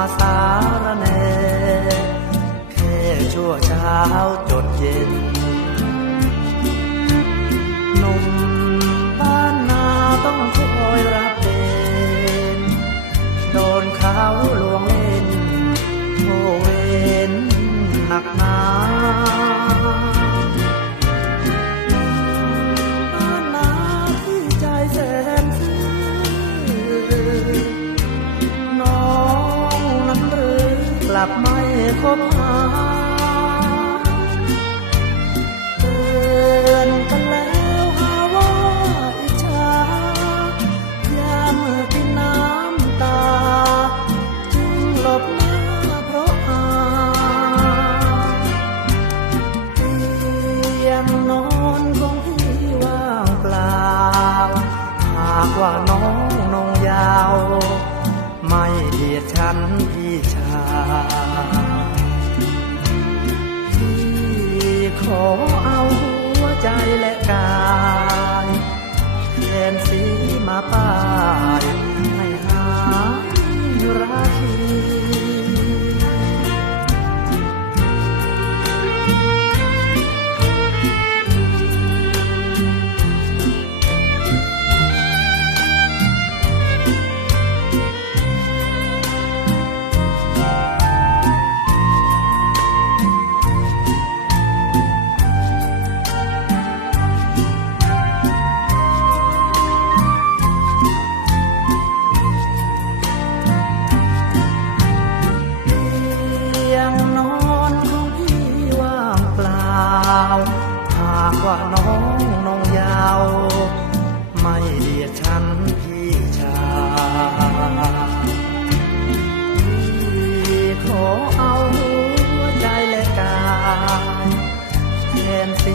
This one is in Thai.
มาสารแหน่แค่ชั่วเช้าจดเย็นหนุ่มบ้านนาต้องคอยรับเด่นโดนเขาลวงเล่นโอเวนหนักหนาบ้านนาที่ใจแสนซื่อน้องนั้นหรือกลับไม่คบหาเตือนกันแล้วหาว่าอิจฉายามกินน้ำตาจึงหลบหน้าเพราะอายเตียงนอนของพี่ว่างเปล่าหากว่าน้องนงยาวไม่เดียดฉันพี่ชายพี่ขอเอาหัวใจและกายแทนสีมาป้ายให้หายราคีหากว่าน้องนงยาวไม่เดียดฉันพี่ชายพี่ขอเอาหัวใจและกายแทนสี